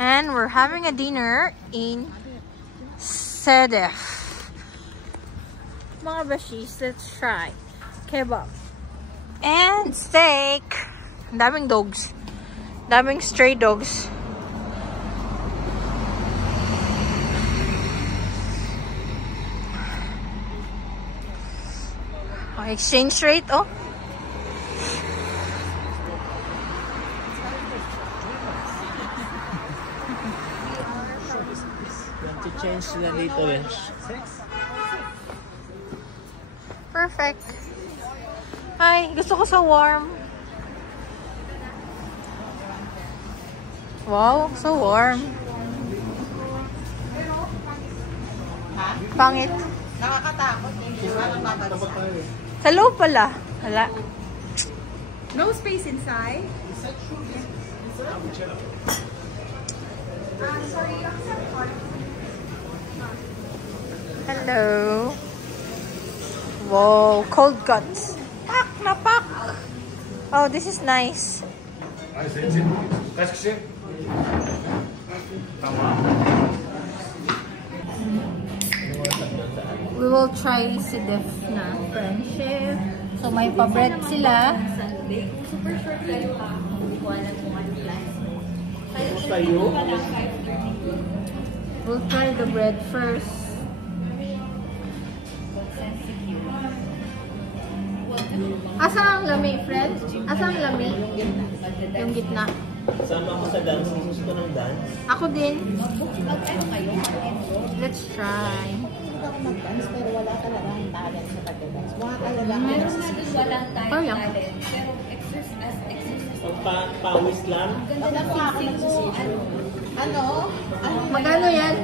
And we're having a dinner in Sedef. Mga bashis, let's try. Kebab. And steak. Daming dogs. Daming stray dogs. Oh, exchange rate, oh. Change sila dito eh. Perfect. Ay, gusto ko sa warm. Wow, so warm. Pangit. Nakakatakot. Hindi walang babagsak. Sa loob pala. Hala. No space inside. Sorry, accept card. Hello. Wow, cold cuts. Pak na pak. Oh, this is nice. We will try Sedef na friendship. So may pa-bread sila. Super short kayo ha. Hindi ko alam kung ano plan. We'll try the bread first. Asa ang lami, friend? Asa ang lami? Yung gitna. Sama ko sa dance. Gusto ko ng dance. Ako din. Ano kayo? Let's try. Hindi ako mag-dance pero wala talagang talent sa pag-dance. Mga talagang Meron nga dun walang Oh, yeah. talent. Pero exercise. Pawis lang. Ganda ng sisig mo. Ano? Magkano yan?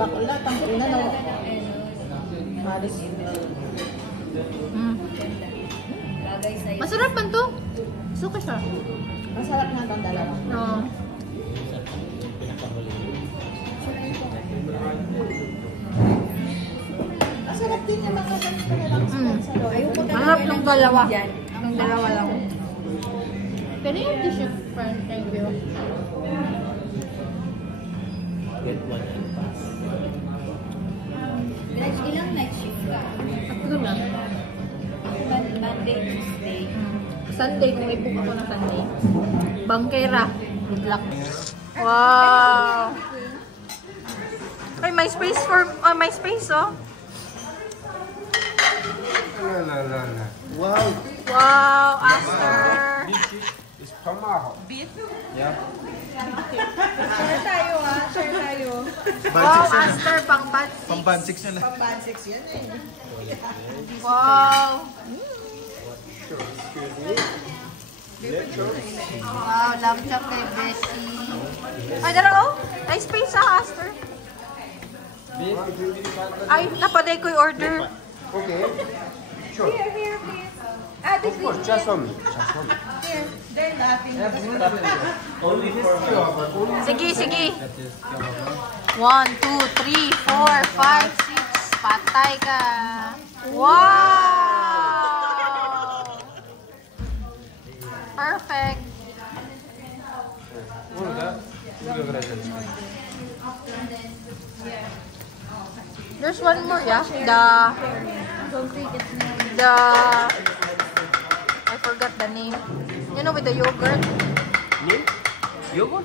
Bakla, tangkina no. Maris. Mm. Bagay sa'yo. Masarap man to. Suka siya. Masarap na itong dalawa. No. Masarap din yung mga ganito na lang sa loob. Masarap yung dalawa. Yung dalawa lang. Pero yung tissue, friend, thank you. Get one and pass. Ilang night shift ka? Tatlo lang. Monday, Tuesday. Sunday, kung i-book ako ng Sunday. Bangkera. Good luck. Wow! Ay, may space for... may space, oh. Wow. Wow, Aster. It's tomahawk. Beef? Yeah. Share tayo ha. Share tayo. Wow, Aster, pang bad six. Pang band 6 na lang. Pang-band 6 yan eh. Wow. Wow, lamb chop kay Bessie. Ay, dara, oh. Ay, space, ah, Aster. Ay, napaday ko yung order. Okay. Sure. Here, please. Of course, just for me. Just for me. Here. They're laughing. Only for me. Sige, sige. 1, 2, 3, 4, 5, 6. Patay ka. Wow! Perfect. There's one more, yeah? I forgot the name. You know, with the yogurt. Name? Yogurt?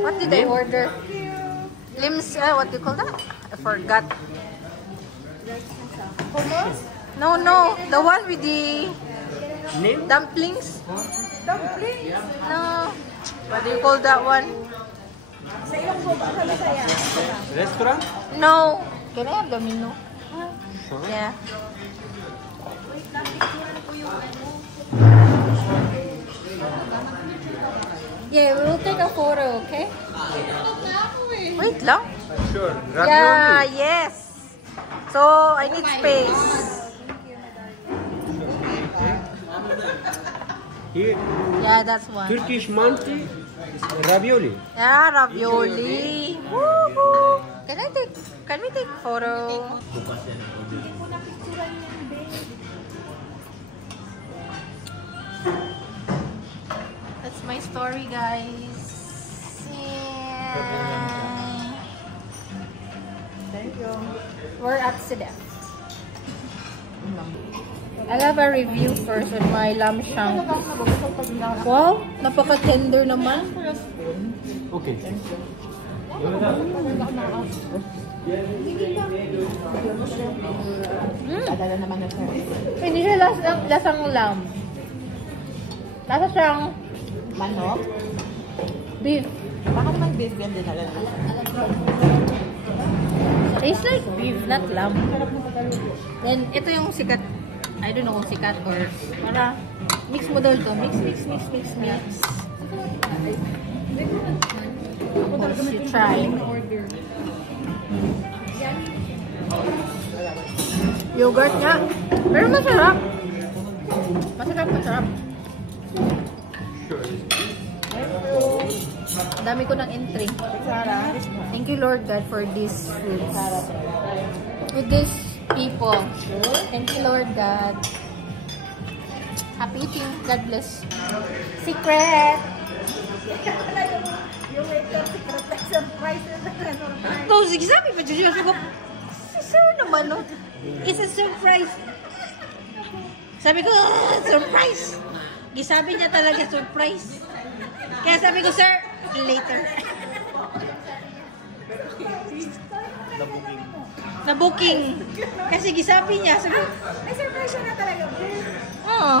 What did I order? Lims, what do you call that? I forgot. Hummus? No, the one with the Name? dumplings. Dumplings? No, what do you call that one? Sa iyong buka ka na saya. Restaurant? No. Can I have the menu? Yeah. Yeah, we will take a photo, okay? Wait lang. Sure. Yeah, Ravioli. yes. So, I need space. Here, Yeah, that's one. Turkish manti, ravioli. Yeah, ravioli. Woohoo! Can we take photo? That's my story, guys. Thank you. We're at Sedef. I'll have a review first on my lamb shank. Wow, napaka-tender naman. Okay. Padala naman na sir. Hindi siya lasang lamb. Lasa siyang Manok? beef. Bakit naman beef yan din alam? Tastes like beef, not lamb. Then, ito yung sikat. I don't know kung sikat or para mix mo daw ito. Mix. Once you try. Yogurt nga. Pero masarap. Masarap. Ang dami ko ng entry. Thank you Lord God for these foods. With these people. Thank you Lord God. Happy eating. God bless. Secret! No, sige sabi pa dyan. Sabi ko, sir naman no. It's a surprise. Sabi ko, surprise! Gisabi niya talaga surprise. Kaya sabi ko, sir, later. Na-booking. Kasi gisabi niya. Sabi ko, May surprise siya na talaga. oo.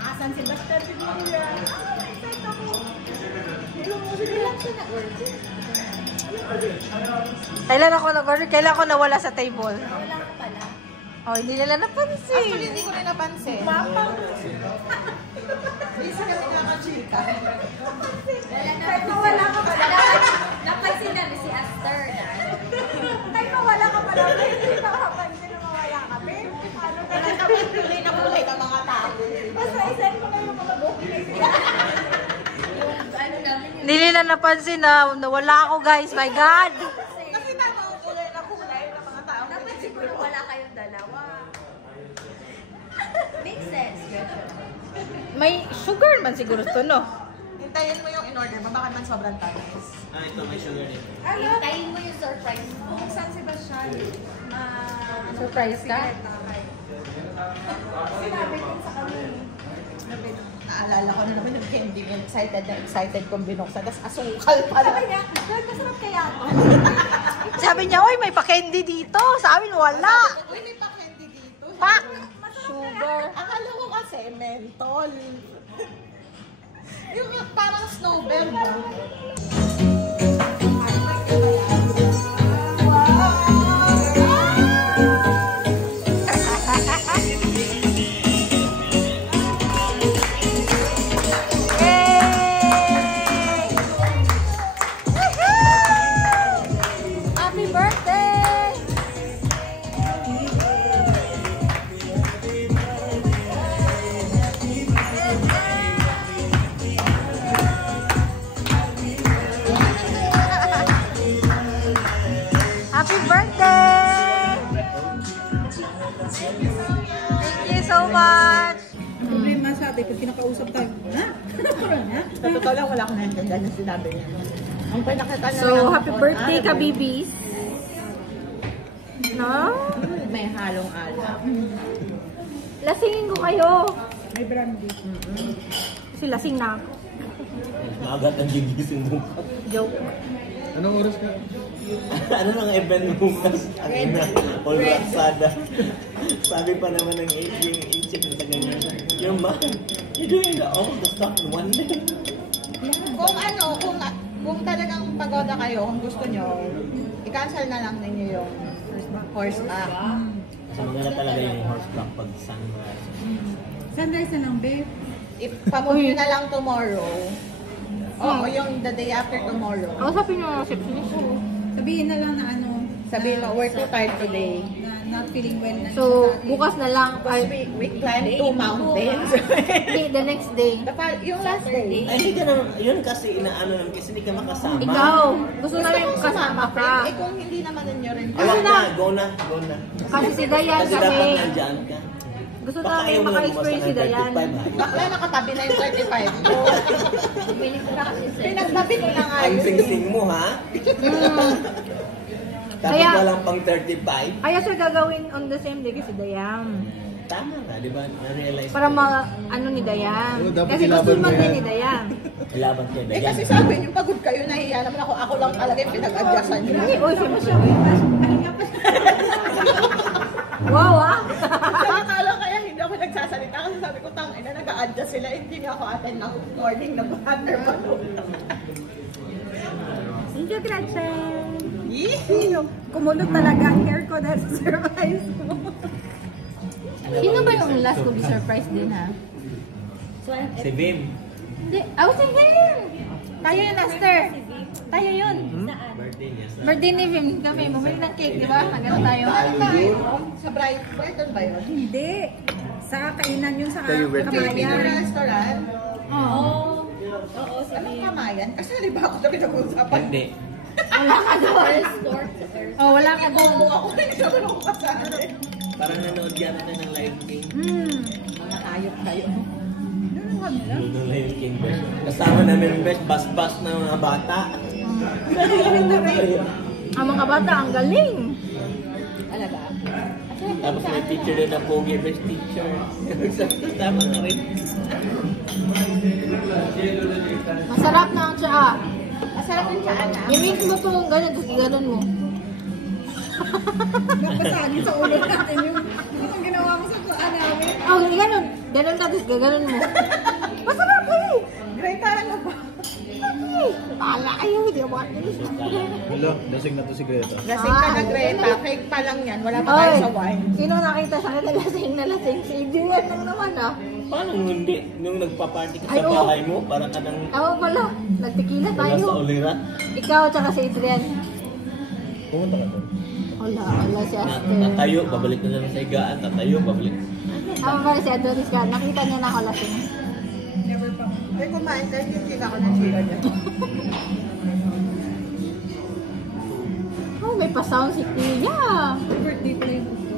Asan si Basta siguro yan? Sige lang siya na-order. Kailan ako nag-order? Kailan ako nawala sa table? Oh, hindi nila napansin. Actually, hindi ko rin napansin. Hindi siya kasi kakachika. Kahit mawala ka pala. Napansin namin si Aster. Kahit mawala ka pala, hindi pa kapansin na mawala ka. Pero ano talaga kulay na kulay ng mga tao. Basta isend ko na yung mga booking. Ano namin yun? Hindi nila napansin na nawala ako, guys. My God! Kasi tama ang kulay na kulay ng mga tao. Dapat siguro wala kayong dalawa. Makes sense. May sugar man siguro to, no? Hintayin mo yung in-order mo, baka man sobrang tamis. Ito may sugar dito. Hintayin mo yung surprise mo. Kung San Sebastian, Surprise ka? sinabi ko sa kami. Naalala ko na naman yung candy. Excited kong binuksan. Tapos asukal pala. Sabi niya, masarap kaya ako. Sabi niya, oy, may pa-candy dito. Sa amin, wala. Uy, may pa-candy dito. Pak! Sugar. Akala ko kasi mentol. Yung parang snowbell. Happy birthday! Happy birthday! Thank you so much! Problema sabi, pag kinakausap tayo, ha? Sa totoo lang, wala akong naintindihan yung sinabi niya. Ang pinakita niya So, lang happy noon, birthday ka, babies! No? May halong alak. Lasingin ko kayo! May brandy. Kasi lasing na ako. Maagat ang gigising mo. Joke. Anong oras ka? Ano nang event bukas? Ang ina, all Laksada. Sabi pa naman ng yung chick na ganyan. Yung man, you're doing all the stuff in one day. Kung talagang pagoda kayo, kung gusto nyo, i-cancel na lang ninyo yung horseback. So maganda talaga yung horseback pag sunrise. Sunrise na lang, babe. Ipamove nyo na lang tomorrow. Oo, yung the day after tomorrow. Kausapin niyo ang receptionist. Sabihin na lang na ano. Sabihin mo, we're too tired today. Na not feeling well na So, siya sa atin. bukas na lang. We climbed 2 mountains. The next day. Yung last day. Ay, hindi ka naman, yun kasi inaano naman kasi hindi ka makasama. Ikaw, gusto namin kasama ka. Eh kung hindi naman ninyo rin. Awag na, go na. Kasi si Dayan Kasi dapat kasi, nandyan ka. Gusto Baka namin ayaw mo maka-experience si Dayan. Bakla nakatabi na yung 35 ko. Pinagtabi ko na nga Ang yun. sing-sing mo, ha? Tapos Kaya- walang pang 35. Kaya siya gagawin on the same day kasi Dayan. Tama na, di ba? Na-realize Para ano ni Dayan. Oo, dapat Kasi gusto ilaban mo man din yan. ni Dayan. Laban kayo, Eh Dayan. kasi sabi niyo, pagod kayo, nahiya naman ako. Ako lang talaga yung pinag-adjustan niyo. Hindi, oy, siya pa siya. Wow, ah! Akala kaya hindi ako nagsasalita kasi sabi ko, tangina, nag-a-adjust sila. Hindi nga ako attend ng morning na buhater pa. Thank you, Gretchen. Kumunod talaga ang hair ko dahil sa surprise ko. Sino ba yung last ko surprise din, ha? Si Vim. Hindi, I was him! Tayo yun, Aster. Tayo yun. Birthday niya. Birthday ni Vim kami. Bumili ng cake, di ba? Hanggang tayo. Sa Brighton ba yun? Hindi. Sa kainan yun sa Tayo, birthday. Yung Kamayan. restaurant? Oo. Anong kamayan? Kasali ba ako sa pinag-uusapan? Hindi. Wala ka doon. Oh, wala ka doon. Oo, ako rin naman ako kasali. Parang nanood yata tayo ng Lion King. Mga hayop kayo. Nanood ng Lion King, best. Kasama namin, best, bas-bas ng mga bata. Ang mga bata, ang galing. Alaga? Tapos may teacher din na pogi, best teacher. Tama na rin. Masarap na ang tsaa. Masarap yung tsaan na. I-mix mo ito, ganyan, tapos gano'n mo. Napasagin sa ulo natin yung ginawa mo sa kuha namin. Oh, gano'n. Gano'n tapos gano'n mo. Masarap eh! Great ano ba? Pala kayo, hindi mo Hello, lasing na to si Greta. Lasing ka na, Greta. Cake pa lang yan. Wala pa tayo Oy, sa wine. sino nakita sa akin na lasing? Si Adrian lang naman ah. Paano hindi? Nung nagpa-party ka Ay, sa oo. bahay mo, parang ka nang Ako pala, nagtikila wala sa tayo. ulirat. Ikaw tsaka si Adrian. Pumunta ka doon. Wala si Aster. Tatayo, babalik na lang sa higaan. Tatayo, babalik. Ako pala si Adonis ka, nakita niya na ako lasing. Never pa. Eh, kumain tayo. Hindi ako ng chira niya. Oh, may pa-sound si Tia. Birthday pala yung gusto.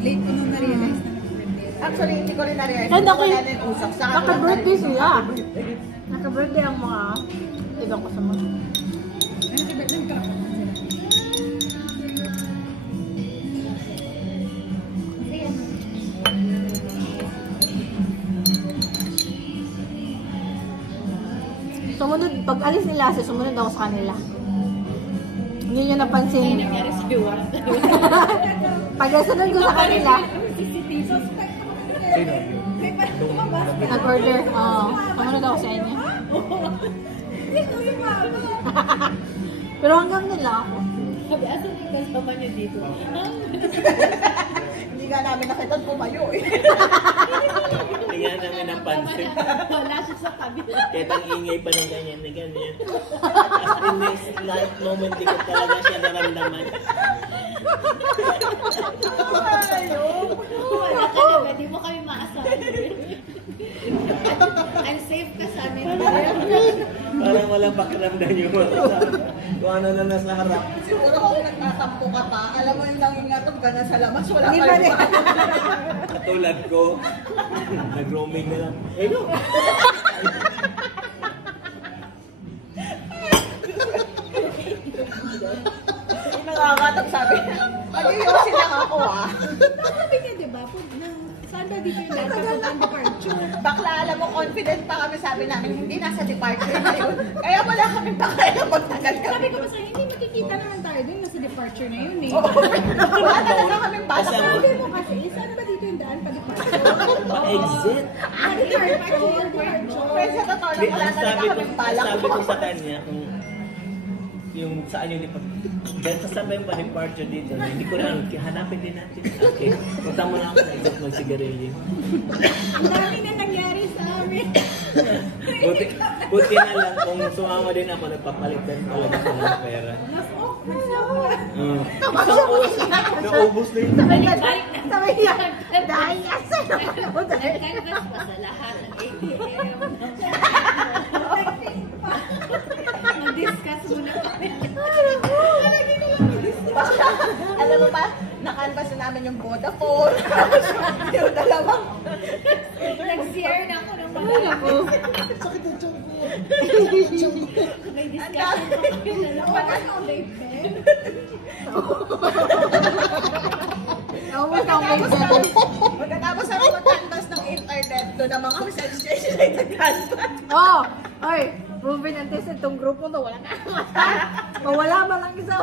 Late ko nung na-realize na nag-birthday. Actually, hindi ko rin na-realize. Ay, Hindi ko naku, na rin usap. Saka ko lang naka-birthday narinig. sila. Naka-birthday ang mga ibang kasama. Ano si Bert? Nagkakaroon sila. Sumunod, pag alis nila, sumunod ako sa kanila. Hindi nyo napansin. Pag nasunod ko sa kanila, Sino? nag-order. Oo, sumunod ako sa inyo. Pero hanggang nila ako. Hindi nga namin nakita pumayo eh. Hindi nga namin napansin. Wala siya sa kabila. Kahit ang ingay pa ng ganyan na ganyan. As in this life moment, di ko talaga siya naramdaman. Wala talaga, di mo kami maasahan. I'm safe ka sa amin. Parang walang pakiramdam yung mga kung ano na nasa harap. Siguro kung nagtatampo ka pa, alam mo yung nangingatog ka na sa labas, wala Hindi ka pa rin rin. Katulad ko, nag-roaming na lang. Hello! Yung nangangatog sabi, mag-iyosin lang ako ah. Sabi niya, di ba? Saan ba dito yung data ang departure? Bakla, alam mo, confident pa kami, sabi namin, hindi nasa departure na yun. Kaya wala kami pakailan magtagal kami. Sabi ko pa sa'yo, hindi makikita naman tayo dun. Nasa departure na yun eh. Oo, wala talaga kami balak. Kasi Sabi mo kasi, saan ba dito yung daan pa departure? Pa-exit. Departure. Pero sa totoo lang, wala talaga Sabi ko, kami balak. sabi ko sa kanya, kung yung saan yung dahil sasabay yung pa-departure dito, hindi ko lang, hanapin din natin. Okay, punta mo lang ako sa isip mag-sigarilyo. Ang dami na nangyari sa amin. Buti na lang kung sumama din ako, nagpapalit din talaga sa mga pera. Mas off na siya. Naubos na yun. Sabi niya, dahil asan ako dahil. Nag-canvas pa sa lahat ng ATM. Mag-discuss muna kami. Alam mo ba, nakanvas na namin yung Vodafone, yung dalawang May discussion pa kayo na lang. Ano, babe? Pagkatapos ako mag-canvas ng internet, doon naman kami sa exchange na nag-canvas. Oh! Oy! Ruben and Tess, itong grupo to, wala na. Mawala ba lang isa?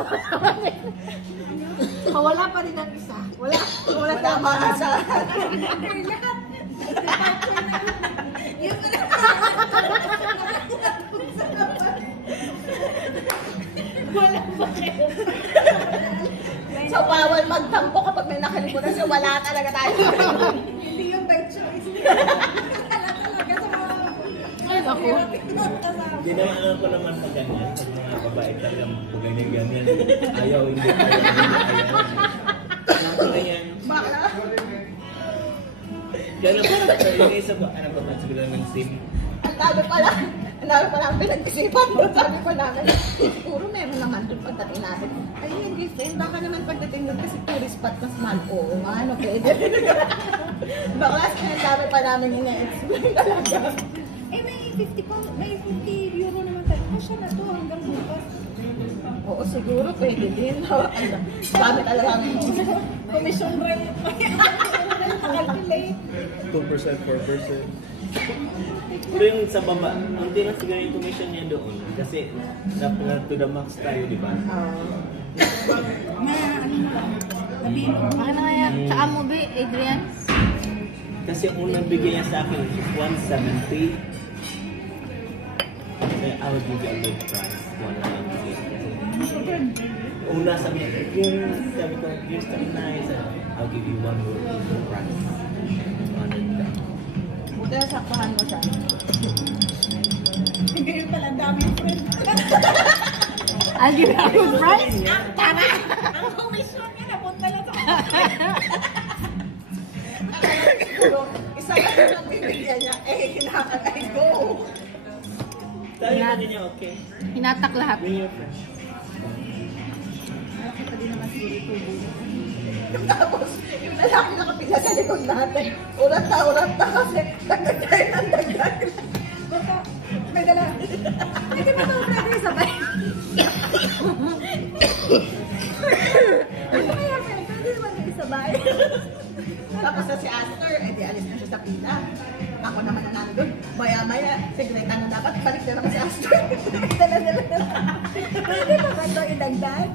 Mawala pa rin ang isa. Wala. Wala Wala mga sa... Wala pa kayo. So, bawal magtampo kapag may nakalimutan siya. Wala talaga tayo. Hindi yung by choice. Wala talaga sa mga... Ay, naku. Ginawaan ko naman pag ganyan. Pag mga babae talagang pag ganyan. Ayaw, hindi. Ayaw. Bakla. Ganun pa sa yung isa ba? Ano ba? Siguro ng sim. Ang dami pala. Ang dami pala ang pinag-isipan mo. Sabi pa namin. Siguro meron naman doon pagdating natin. Ay, hindi friend. Baka naman pagdating doon kasi tourist spot mas mahal. Oo nga, ano pwede. Baka ang dami pa namin ina-explain talaga. Eh, may 50 pounds, may 50 euro naman tayo. Kasya na to hanggang bukas. Oo, siguro pwede din. Dami talaga ang Commission rate pa yan. Calculate. 2%, 4%. Pero yung sa baba, hindi na siguro yung commission niya doon. Kasi na to the max tayo, di ba? Baka na kaya, saan mo ba, Adrian? Kasi unang bigay niya sa akin, 170. Kaya I would give you a low price, 170. Una sabi niya, sabi ko, you're so nice. I'll give you one good price. 100. Buti na sakpahan mo siya. Ngayon pala, dami yung friend. I'll give you a good price. Tama! Ang commission niya, napunta lang sa Siguro, isa lang ang bibigyan niya. Eh, kinakatay go. Sabi na niya, okay. Hinatak lahat. Bring your friend. Tapos, yung lalaki nakapila sa likod natin. Urat na kasi dagdag tayo ng dagdag. baka, may dala. Hindi ba ito pwede sabay? Ano kaya friend? Pwede naman hindi sabay. Tapos na si Astor, eh di alis na siya sa pila. Ako naman na nandun. Maya-maya, sigreta na dapat. Balik na naman si Astor. Dala-dala na. Pwede ba ba ito idagdag?